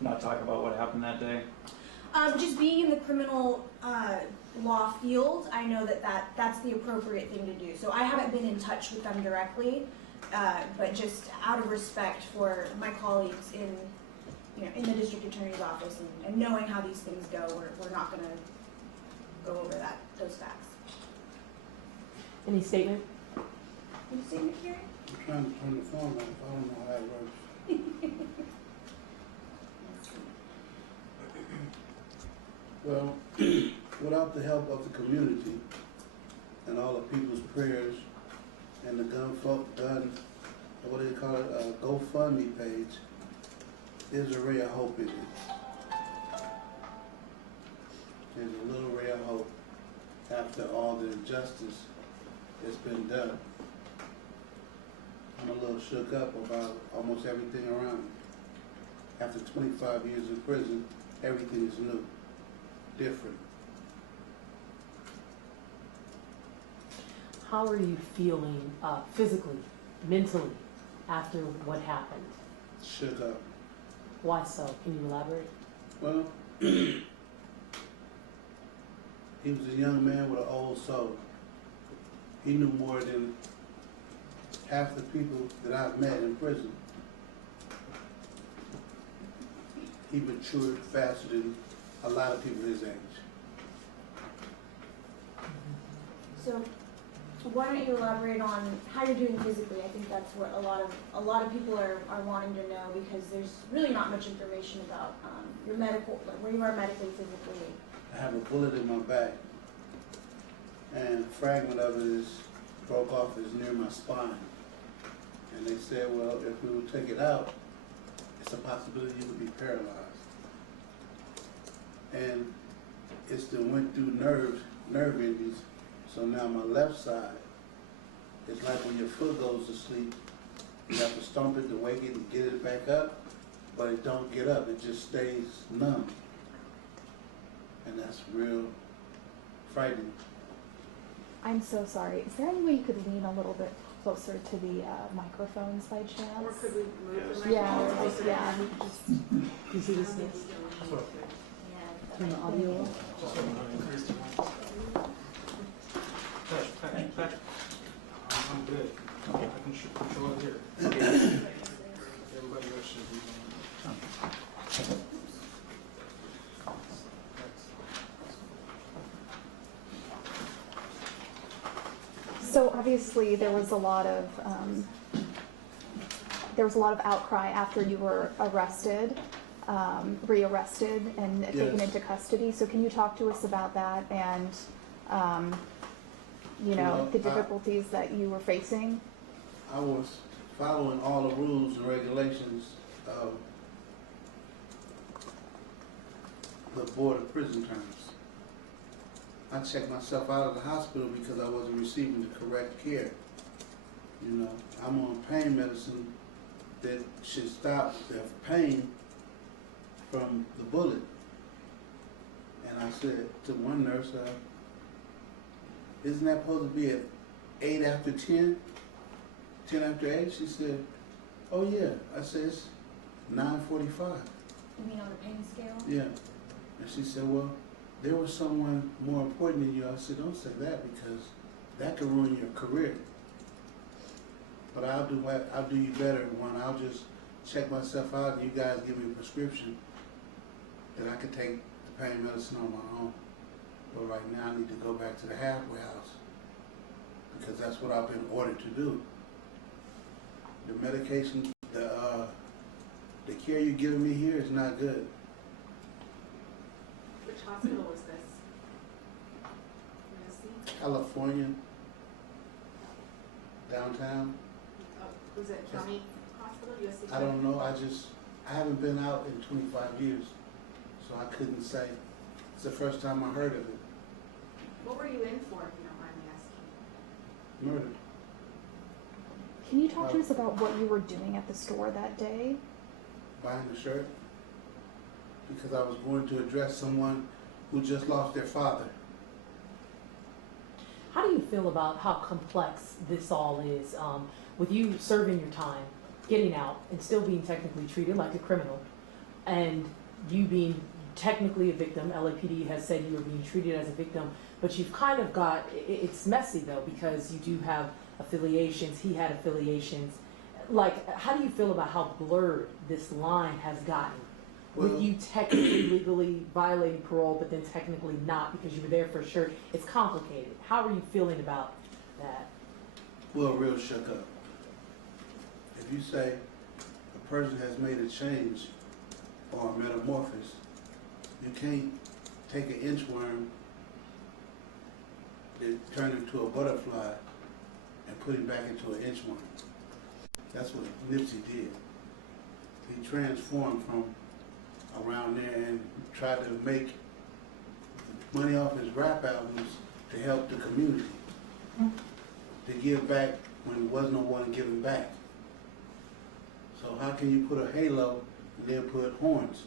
not talk about what happened that day? Just being in the criminal law field, I know that's the appropriate thing to do. So I haven't been in touch with them directly, but just out of respect for my colleagues in the district attorney's office and knowing how these things go, we're not going to go over those facts. Any statement? Any statement, Kerry? I'm trying to turn the phone off. I don't know how it works. Well, without the help of the community and all the people's prayers and the what do they call it, GoFundMe page, there's a ray of hope in it. There's a little ray of hope after all the injustice that's been done. I'm a little shook up about almost everything around me. After 25 years in prison, everything is new, different. How are you feeling physically, mentally, after what happened? Shook up. Why so? Can you elaborate? Well, he was a young man with an old soul. He knew more than half the people that I've met in prison. He matured faster than a lot of people his age. So why don't you elaborate on how you're doing physically? I think that's what a lot of people are wanting to know, because there's really not much information about your medical, where you are medically, physically. I have a bullet in my back, and a fragment of it is broke off is near my spine. And they said, well, if we would take it out, it's a possibility you could be paralyzed. And it's then went through nerve endings. So now my left side, it's like when your foot goes to sleep, you have to stomp it to wake it and get it back up, but it don't get up, it just stays numb. And that's real frightening. I'm so sorry. Is there any way you could lean a little bit closer to the microphones by chance? Or could we move the Yeah, microphone? yeah. You see this? Turn the audio. Patrick. I'm good. I can control it here. Everybody else should be So obviously there was a lot of outcry after you were arrested, rearrested, and taken into custody. So can you talk to us about that and the difficulties that you were facing? I was following all the rules and regulations of the Board of Prison Terms. I checked myself out of the hospital because I wasn't receiving the correct care. I'm on pain medicine that should stop the pain from the bullet. And I said to one nurse, isn't that supposed to be at 8 after 10? 10 after 8? She said, oh yeah. I said, it's 9:45. You mean on the pain scale? Yeah. And she said, well, there was someone more important than you. I said, don't say that, because that could ruin your career. But I'll do you better when I'll just check myself out and you guys give me a prescription that I could take the pain medicine on my own. But right now I need to go back to the halfway house because that's what I've been ordered to do. The medication, the care you're giving me here is not good. Which hospital was this? California, downtown. Oh, was it county hospital, USC? I don't know. I haven't been out in 25 years, so I couldn't say. It's the first time I heard of it. What were you in for, if you don't mind me asking? Murder. Can you talk to us about what you were doing at the store that day? Buying a shirt because I was going to address someone who just lost their father. How do you feel about how complex this all is, with you serving your time, getting out, and still being technically treated like a criminal, and you being technically a victim, LAPD has said you were being treated as a victim, but you've kind of got, it's messy though, because you do have affiliations, he had affiliations. Like, how do you feel about how blurred this line has gotten? Well, With you technically legally violating parole, but then technically not because you were there for sure. It's complicated. How are you feeling about that? well, real shook up. If you say a person has made a change or a metamorphosis, you can't take an inchworm and turn him to a butterfly and put him back into an inchworm. That's what Nipsey did. He transformed from around there and tried to make money off his rap albums to help the community, to give back when there was no one giving back. So how can you put a halo and then put horns?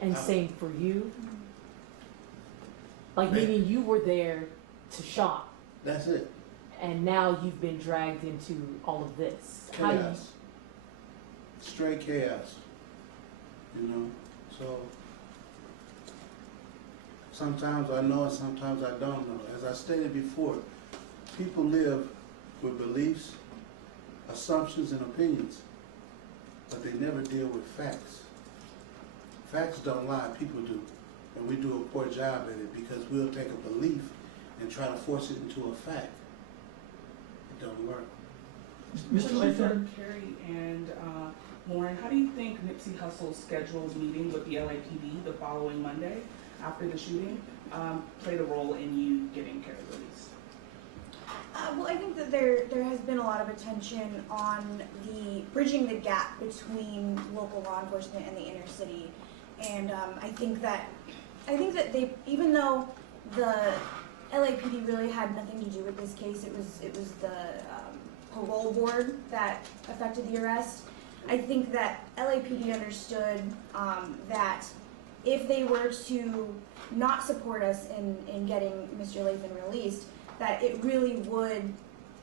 And same for you? Like, Man. meaning you were there to shop, That's it. and now you've been dragged into all of this. How do you, Chaos. Straight chaos. You know? So sometimes I know and sometimes I don't know. As I stated before, people live with beliefs, assumptions, and opinions, but they never deal with facts. Facts don't lie, people do. And we do a poor job at it because we'll take a belief and try to force it into a fact. It don't work. Mr. Question for Lathan? Kerry and Lauren, how do you think Nipsey Hussle's scheduled meeting with the LAPD the following Monday after the shooting played a role in you getting Kerry released? Well, I think that there has been a lot of attention on the bridging the gap between local law enforcement and the inner city, and I think that they, even though the LAPD really had nothing to do with this case, it was the parole board that affected the arrest. I think that LAPD understood that if they were to not support us in getting Mr. Lathan released, that it really would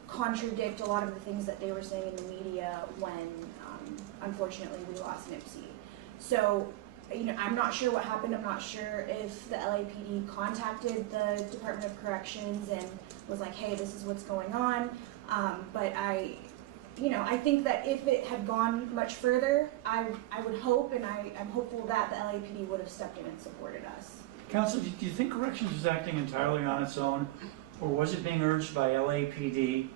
contradict a lot of the things that they were saying in the media when, unfortunately, we lost Nipsey. So, you know, I'm not sure what happened. I'm not sure if the LAPD contacted the Department of Corrections and was like, hey, this is what's going on. But I think that if it had gone much further, I would hope, and I'm hopeful that the LAPD would have stepped in and supported us. Counsel, do you think Corrections was acting entirely on its own, or was it being urged by LAPD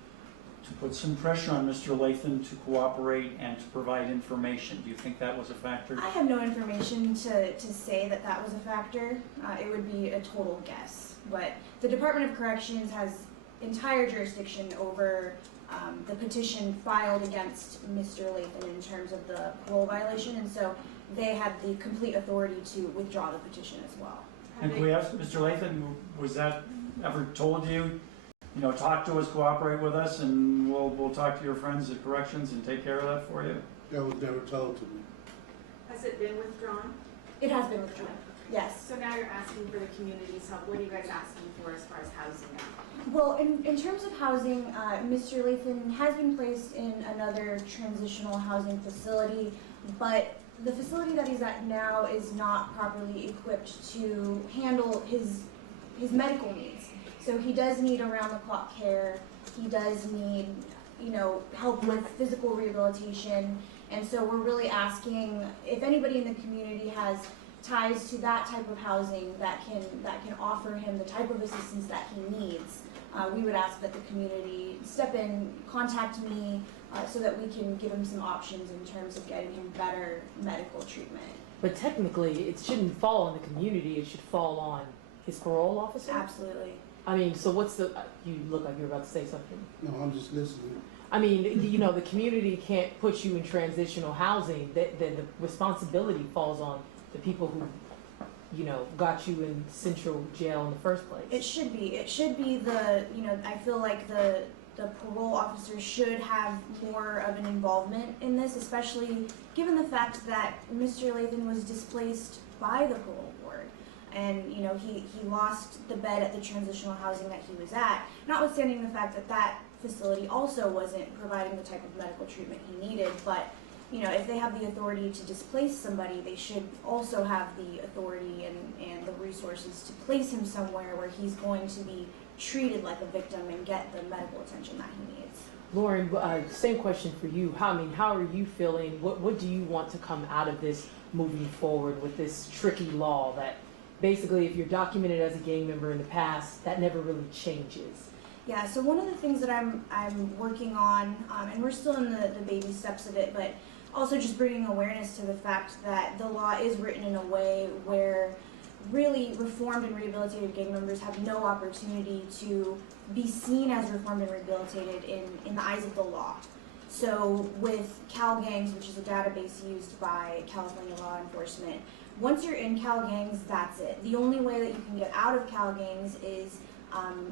to put some pressure on Mr. Lathan to cooperate and to provide information? Do you think that was a factor? I have no information to say that that was a factor. It would be a total guess. But the Department of Corrections has entire jurisdiction over the petition filed against Mr. Lathan in terms of the parole violation, and so they had the complete authority to withdraw the petition as well. And can we ask Mr. Lathan, was that ever told you, talk to us, cooperate with us, and we'll talk to your friends at Corrections and take care of that for you? That was never told to me. Has it been withdrawn? It has been withdrawn, yes. So now you're asking for the community's help. What are you guys asking for as far as housing now? Well, in terms of housing, Mr. Lathan has been placed in another transitional housing facility, but the facility that he's at now is not properly equipped to handle his medical needs. So he does need around-the-clock care. He does need, help with physical rehabilitation. And so we're really asking if anybody in the community has ties to that type of housing that can offer him the type of assistance that he needs. We would ask that the community step in, contact me, so that we can give him some options in terms of getting him better medical treatment. but technically, it shouldn't fall on the community, it should fall on his parole officer? Absolutely. I mean, so what's the, you look like you're about to say something. No, I'm just listening. I mean, the community can't put you in transitional housing, the responsibility falls on the people who, got you in central jail in the first place. It should be. It should be I feel like the parole officer should have more of an involvement in this, especially given the fact that Mr. Lathan was displaced by the parole board. And, he lost the bed at the transitional housing that he was at, notwithstanding the fact that that facility also wasn't providing the type of medical treatment he needed. But you know, if they have the authority to displace somebody, they should also have the authority and the resources to place him somewhere where he's going to be treated like a victim and get the medical attention that he needs. Lauren, same question for you. How are you feeling? What do you want to come out of this moving forward with this tricky law that basically if you're documented as a gang member in the past, that never really changes? Yeah, so one of the things that I'm working on, and we're still in the baby steps of it, but also just bringing awareness to the fact that the law is written in a way where really reformed and rehabilitated gang members have no opportunity to be seen as reformed and rehabilitated in the eyes of the law. So with CalGangs, which is a database used by California law enforcement, once you're in CalGangs, that's it. The only way that you can get out of CalGangs is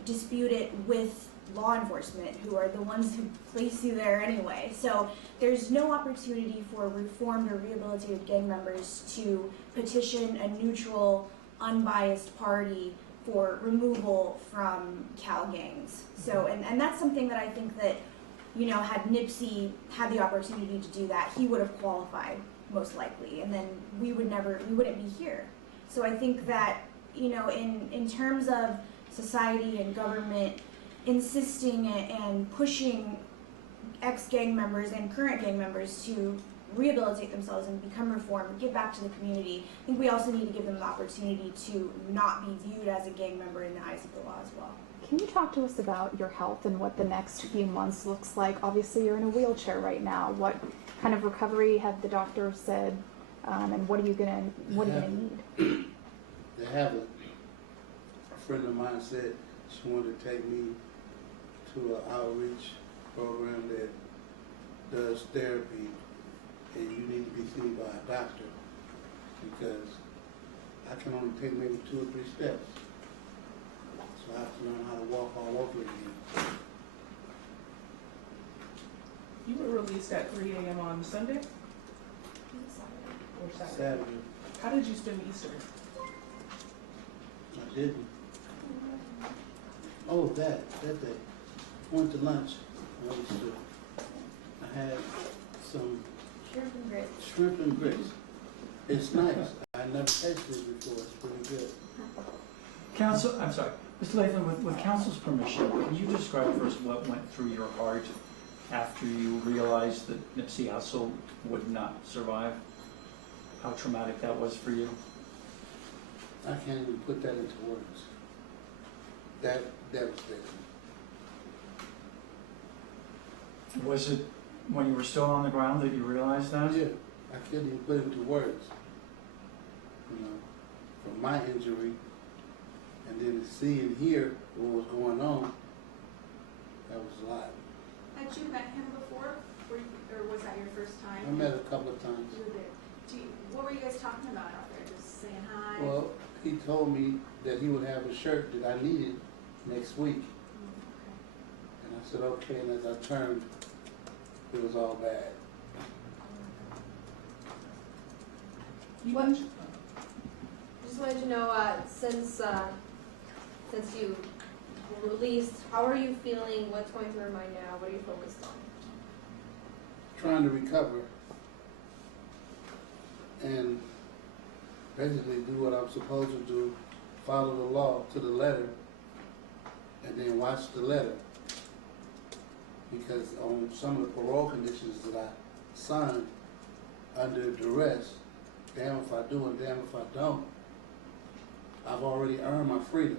dispute it with law enforcement, who are the ones who place you there anyway. So there's no opportunity for reformed or rehabilitated gang members to petition a neutral, unbiased party for removal from CalGangs. So, and that's something that I think that, you know, had Nipsey had the opportunity to do that, he would have qualified most likely, and then we wouldn't be here. So I think that, you know, in terms of society and government insisting and pushing ex-gang members and current gang members to rehabilitate themselves and become reformed and give back to the community, I think we also need to give them the opportunity to not be viewed as a gang member in the eyes of the law as well. Can you talk to us about your health and what the next few months looks like? Obviously, you're in a wheelchair right now. What kind of recovery have the doctors said, and what are you gonna need? They have a friend of mine said she wanted to take me to an outreach program that does therapy, and you need to be seen by a doctor because I can only take maybe 2 or 3 steps. So I have to learn how to walk all over again. You were released at 3 a.m. on Sunday or Saturday? Saturday, How did you spend Easter? I didn't. Oh, that day. Went to lunch. I had some Shrimp and grits. shrimp and grits. It's nice. I never tasted it before. It's pretty good. Counsel, I'm sorry, Mr. Lathan, with council's permission, can you describe first what went through your heart after you realized that Nipsey Hussle would not survive? How traumatic that was for you? I can't even put that into words. That devastating. Was it when you were still on the ground that you realized that? Yeah, I couldn't even put it into words. You know, from my injury, and then to see and hear what was going on, that was a lot. Had you met him before, or was that your first time? I met a couple of times. You did. What were you guys talking about out there? Just saying hi? Well, he told me that he would have a shirt that I needed next week. Okay. And I said, okay, and as I turned, it was all bad. You What- mentioned- Just wanted to know, since you were released, how are you feeling? What's going through your mind now? What are you focused on? Trying to recover and basically do what I'm supposed to do, follow the law to the letter, and then watch the letter. Because on some of the parole conditions that I signed under duress, damn if I do and damn if I don't, I've already earned my freedom.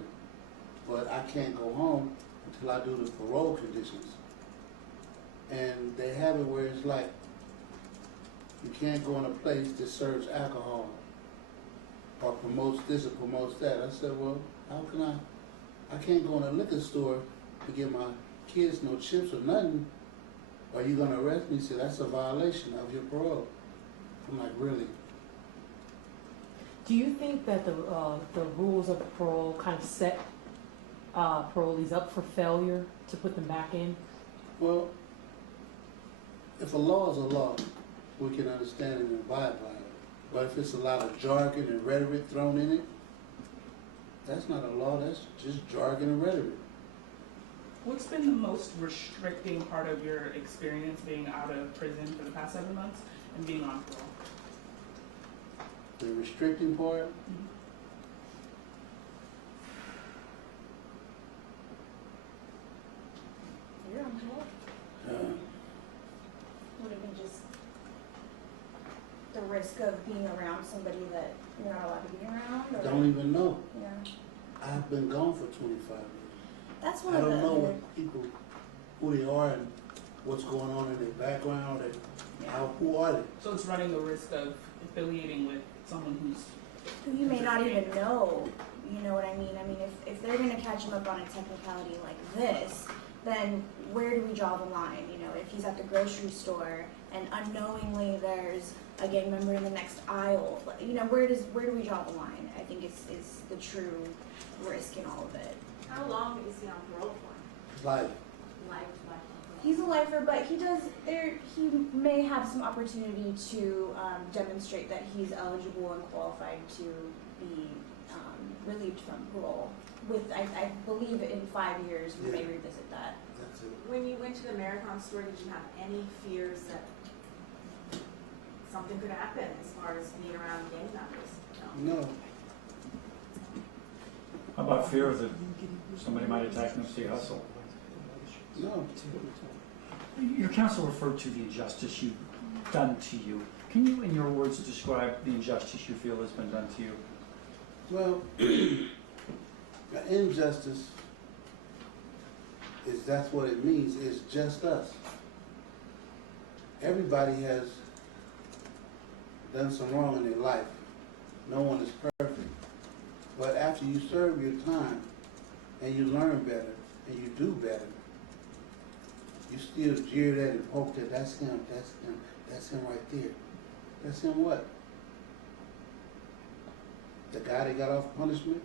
But I can't go home until I do the parole conditions. And they have it where it's like, you can't go in a place that serves alcohol or promotes this or promotes that. I said, well, how can I can't go in a liquor store to get my kids no chips or nothing. Are you gonna arrest me? He said, that's a violation of your parole. I'm like, really? Do you think that the rules of parole kind of set parolees up for failure to put them back in? Well, if a law is a law, we can understand it and abide by it. But if it's a lot of jargon and rhetoric thrown in it, that's not a law, that's just jargon and rhetoric. What's been the most restricting part of your experience being out of prison for the past 7 months? and being on parole? The restricting part, You're on parole. uh, Would it be just the risk of being around somebody that you're not allowed to be around? Or? don't even know. Yeah. I've been gone for 25 years. That's one I of the don't know other- what people, who they are and what's going on in their background and yeah. who are they? So it's running the risk of affiliating with someone who's Who you may not even know. You know what I mean? I mean, if they're going to catch him up on a technicality like this, then where do we draw the line? You know, if he's at the grocery store and unknowingly there's a gang member in the next aisle, you know, where do we draw the line? I think it's the true risk in all of it. How long is he on parole for? Like, Life. He's a lifer, but he may have some opportunity to demonstrate that he's eligible and qualified to be relieved from parole. I believe in 5 years we may Yeah. revisit that. that's it. When you went to the marathon store, did you have any fears that something could happen as far as being around gang members? No. No, How about fear that somebody might attack Nipsey Hussle? no. Your counsel referred to the injustice you've done to you. Can you, in your words, describe the injustice you feel has been done to you? Well, the injustice is that's what it means. It's just us. Everybody has done some wrong in their life. No one is perfect. But after you serve your time and you learn better and you do better, you still jeer at and poke that that's him right there. That's him what? The guy that got off punishment?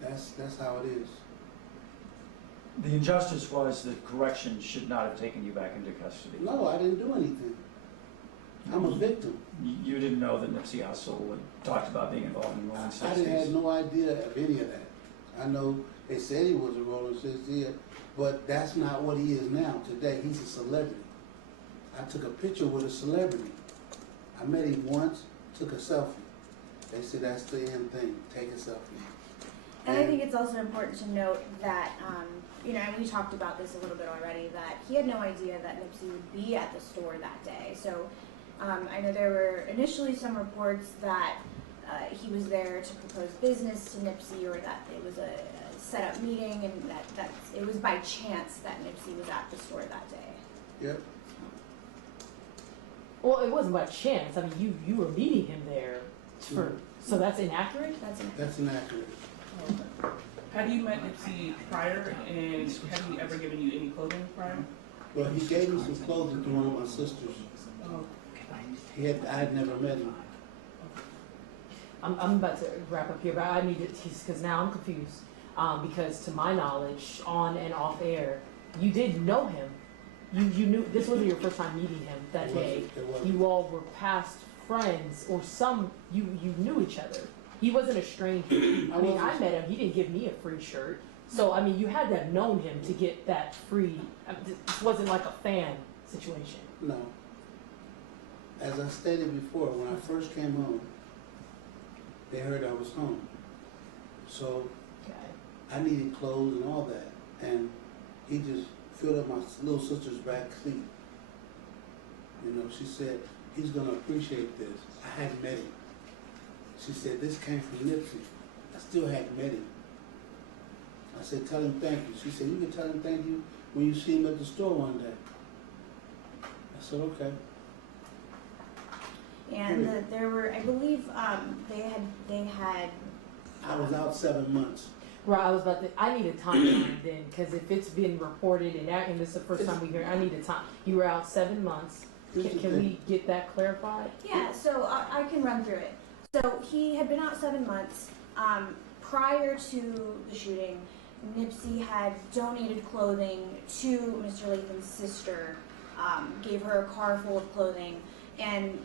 That's how it is. The injustice was that corrections should not have taken you back into custody. No, I didn't do anything. I'm a victim. You didn't know that Nipsey Hussle had talked about being involved in Rolling 60s. I didn't have no idea of any of that. I know they said he was a Rolling 60, but that's not what he is now. Today, he's a celebrity. I took a picture with a celebrity. I met him once, took a selfie. They said that's the end thing, take a selfie. And I think it's also important to note that, you know, and we talked about this a little bit already, that he had no idea that Nipsey would be at the store that day. So I know there were initially some reports that he was there to propose business to Nipsey, or that it was a set-up meeting, and that it was by chance that Nipsey was at the store that day. Yep. Well, it wasn't by chance. I mean, you were meeting him there for, so that's inaccurate? That's inaccurate. Have you met Nipsey prior, and have he ever given you any clothing prior? Well, he gave me some clothing to one of my sisters. Oh, I had never met him. I'm about to wrap up here, but I need to, because now I'm confused. Because to my knowledge, on and off air, you did know him. You knew, this wasn't your first time meeting him that It day. wasn't. You all were past friends, or you knew each other. He wasn't a stranger. I met him, he didn't give me a free shirt. So, I mean, you had to have known him to get that free, this wasn't like a fan situation. No. As I stated before, when I first came home, they heard I was home. So Okay. I needed clothes and all that. And he just filled up my little sister's back seat. You know, she said, he's going to appreciate this. I hadn't met him. She said, this came from Nipsey. I still hadn't met him. I said, tell him thank you. She said, you can tell him thank you when you see him at the store one day. I said, okay. And there were, I believe, they had. I was out 7 months. Right, I was about to, I need a timeline then, because if it's been reported and this is the first time we hear, I need a time. You were out 7 months. Can we get that clarified? Yeah, so I can run through it. So he had been out 7 months. Prior to the shooting, Nipsey had donated clothing to Mr. Lathan's sister, gave her a car full of clothing, and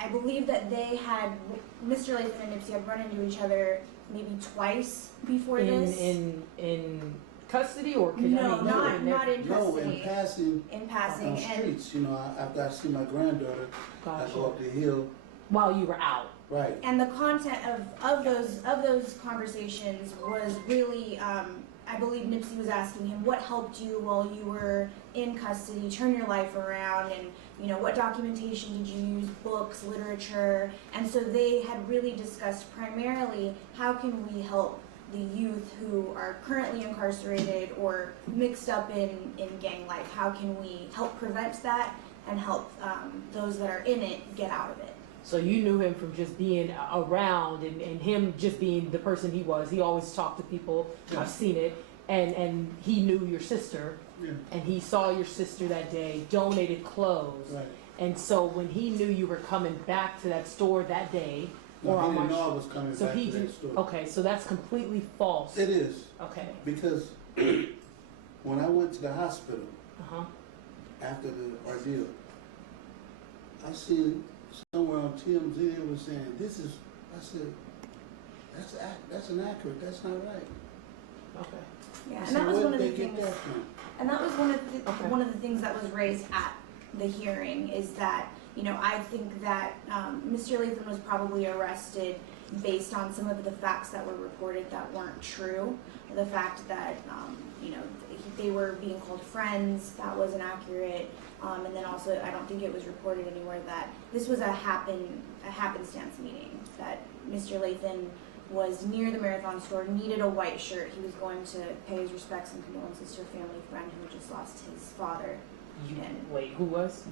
I believe that Mr. Lathan and Nipsey had run into each other maybe twice before this. In custody or could No, I mean, not you were not in No, custody. in passing In passing, on and streets, you know, after I see my granddaughter, I Gotcha. go up the hill, while you were out. right. and the content of those conversations was really, I believe Nipsey was asking him what helped you while you were in custody, turn your life around, and what documentation did you use, books, literature, and so they had really discussed primarily how can we help the youth who are currently incarcerated or mixed up in gang life. How can we help prevent that and help those that are in it get out of it? So you knew him from just being around and him just being the person he was. He always talked to people. Yeah. I've seen it. And he knew your sister. Yeah. And he saw your sister that day, donated clothes. Right. And so when he knew you were coming back to that store that day, No, or he on didn't March, know I was coming so back he to that did. store. Okay, so that's completely false. It is, Okay. because when I went to the hospital Uh-huh. after the ordeal, I seen somewhere on TMZ it was saying, I said, that's inaccurate, that's not right. Okay. Yeah, I and said, that was where one of did the they get things. that from? And that was Okay. one of the things that was raised at the hearing is that, I think that Mr. Lathan was probably arrested based on some of the facts that were reported that weren't true. The fact that, they were being called friends, that wasn't accurate. And then also, I don't think it was reported anywhere that this was a happenstance meeting, that Mr. Lathan was near the Marathon store, needed a white shirt. He was going to pay his respects and condolences to a family friend who just lost his father. And Wait, who was?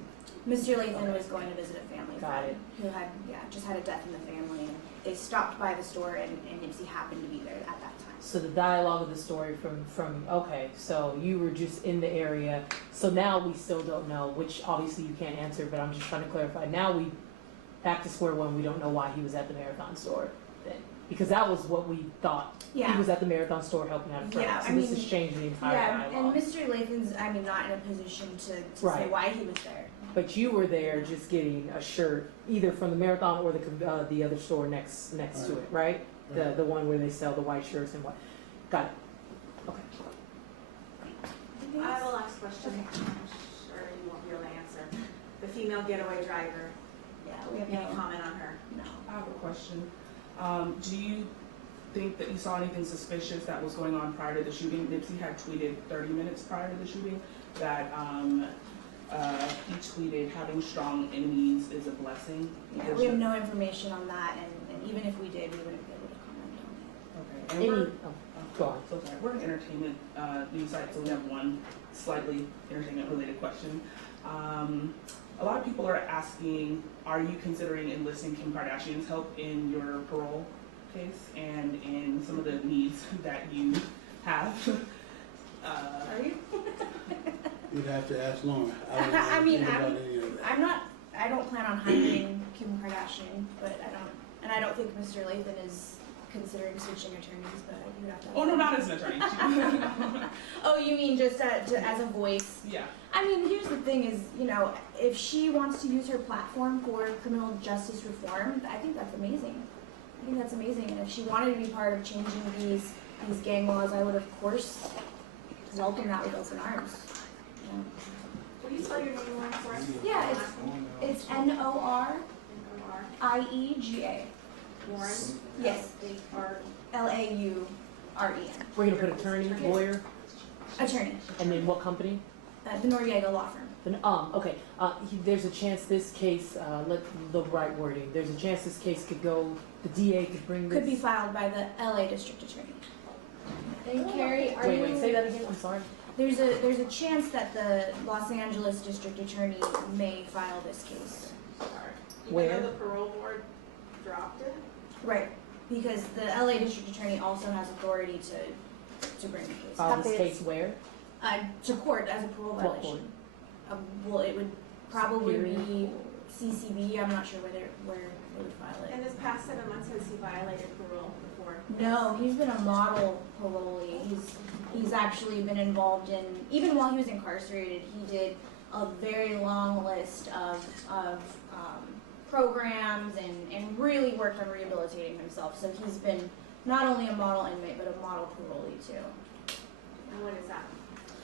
Mr. Lathan was going to visit a family Got friend who had, just had a death in the family. And they stopped by the store, and Nipsey happened to be there at that time. So the dialogue of the story from okay, so you were just in the area. So now we still don't know, which obviously you can't answer, but I'm just trying to clarify. Now we back to square one. We don't know why he was at the Marathon store then, because that was what we thought. Yeah. He was at the Marathon store helping out a friend. Yeah, so I this mean, has changed the entire Yeah, and dialogue. Mr. Lathan's, not in a position to say Right. why he was there. But you were there just getting a shirt, either from the Marathon or the other store next to it, right? Right. The one where they sell the white shirts and what. Got it. Okay. I have a last question. I'm sure you won't be able to answer. The female getaway driver, Yeah, we have any no. comment on her? No. I have a question. Do you think that you saw anything suspicious that was going on prior to the shooting? Nipsey had tweeted 30 minutes prior to the shooting that he tweeted, having strong enemies is a blessing. Yeah, we have no information on that, and even if we did, we wouldn't be able to comment on it. Okay. And Any, we're, go on. so sorry. We're an entertainment news site, so we have one slightly entertainment related question. A lot of people are asking, are you considering enlisting Kim Kardashian's help in your parole case and in some of the needs that you have? Are you? You'd have to ask Lauren. I mean, think about any of that. I don't plan on hiring Kim Kardashian, but I don't think Mr. Lathan is considering switching attorneys, but I do have to. Oh no, not as an attorney. Oh, you mean just as a voice? Yeah. I mean, here's the thing is, if she wants to use her platform for criminal justice reform, I think that's amazing. And if she wanted to be part of changing these gang laws, I would, of course, welcome that with open arms. Yeah. Will you spell your name once for us? Yeah, it's Noriega. Warren? Yes. H-R. Lauen. We're gonna put attorney, lawyer, Attorney. and then what company? The Noriega Law Firm. Then, okay. There's a chance this case, let the right wording. There's a chance this case could go. The DA could bring this. Could be filed by the LA District Attorney. And Kerry, are Wait, you? say that again. I'm sorry. There's a chance that the Los Angeles District Attorney may file this case. Where? Even though the parole board dropped it? Right. Because the LA District Attorney also has authority to bring the case. File this case where? To court as a parole What court? violation. Well, it would probably Superior? be CCB. I'm not sure where they would file In it. this past 7 months, has he violated parole before? No, he's been a model parolee. He's actually been involved in, even while he was incarcerated, he did a very long list of programs and really worked on rehabilitating himself. So he's been not only a model inmate, but a model parolee too. And what is that?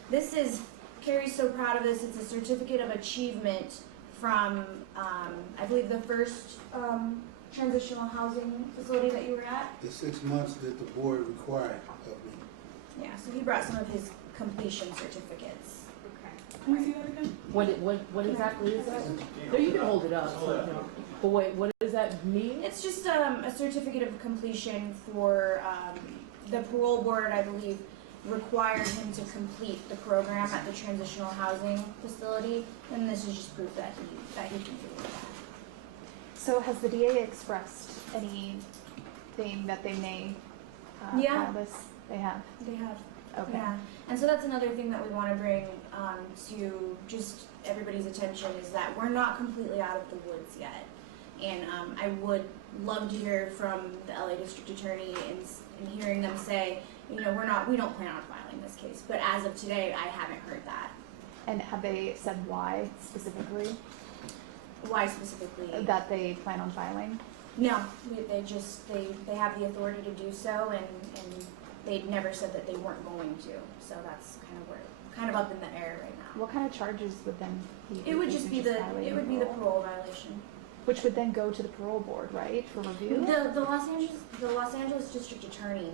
This is, Kerry's so proud of this, it's a certificate of achievement from, I believe the first, transitional housing facility that you were at. The 6 months that the board required of me. Yeah, so he brought some of his completion certificates. Okay. Can we see that again? What exactly is that? No, you can hold it up. So, you know. But wait, what does that mean? It's just a certificate of completion for the parole board, I believe, required him to complete the program at the transitional housing facility, and this is just proof that he completed that. So has the DA expressed anything that they may Yeah. file this? They have. They have. Okay. Yeah, and so that's another thing that we want to bring to just everybody's attention is that we're not completely out of the woods yet. And I would love to hear from the LA District Attorney and hearing them say, you know, we don't plan on filing this case. But as of today, I haven't heard that. And have they said why specifically Why specifically? that they plan on filing? No, they have the authority to do so, and they never said that they weren't going to. So that's kind of up in the air right now. What kind of charges would then he? It would just be the violating parole violation. which would then go to the parole board, right, for review? The Los Angeles District Attorney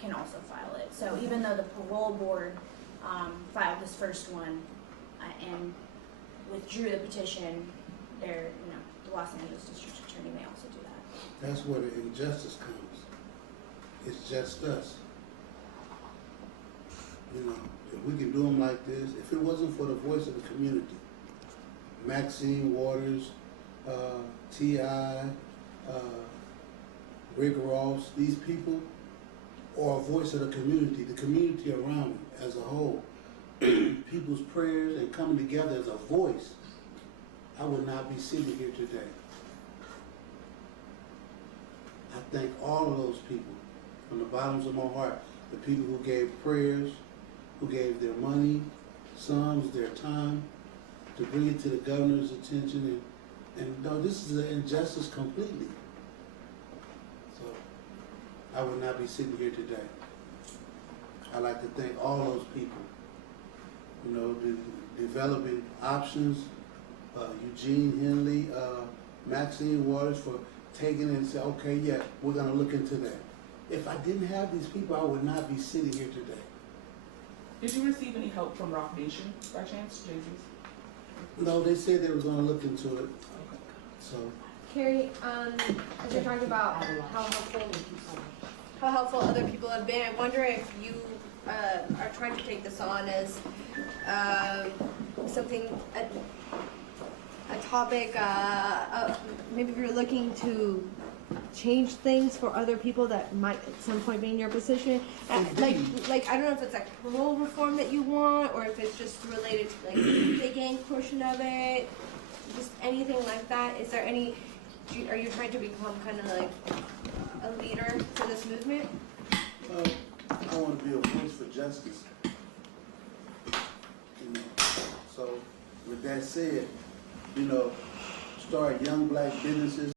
can also file it. So even though the parole board filed this first one and withdrew the petition, the Los Angeles District Attorney may also do that. That's where the injustice comes. It's just us. You know, if we can do them like this, if it wasn't for the voice of the community, Maxine Waters, T.I., Rick Ross, these people, or a voice of the community around me as a whole, people's prayers and coming together as a voice, I would not be sitting here today. I thank all of those people from the bottoms of my heart, the people who gave prayers, who gave their money, sums, their time, to bring it to the governor's attention. And no, this is an injustice completely. So I would not be sitting here today. I'd like to thank all those people, you know, developing options, Eugene Henley, Maxine Waters for taking it and saying, okay, yeah, we're going to look into that. If I didn't have these people, I would not be sitting here today. Did you receive any help from Rock Nation by chance, Jay-Z's? No, they said they were going to look into it. So, Kerry, as you're talking about how helpful other people have been, I wonder if you are trying to take this on as something, a topic, maybe if you're looking to change things for other people that might at some point be in your position. Like I don't know if it's like parole reform that you want, or if it's just related to like the gang portion of it, just anything like that. Is there any? Are you trying to become kind of like a leader for this movement? I want to be a voice for justice. You know, so with that said, you know, start young black businesses.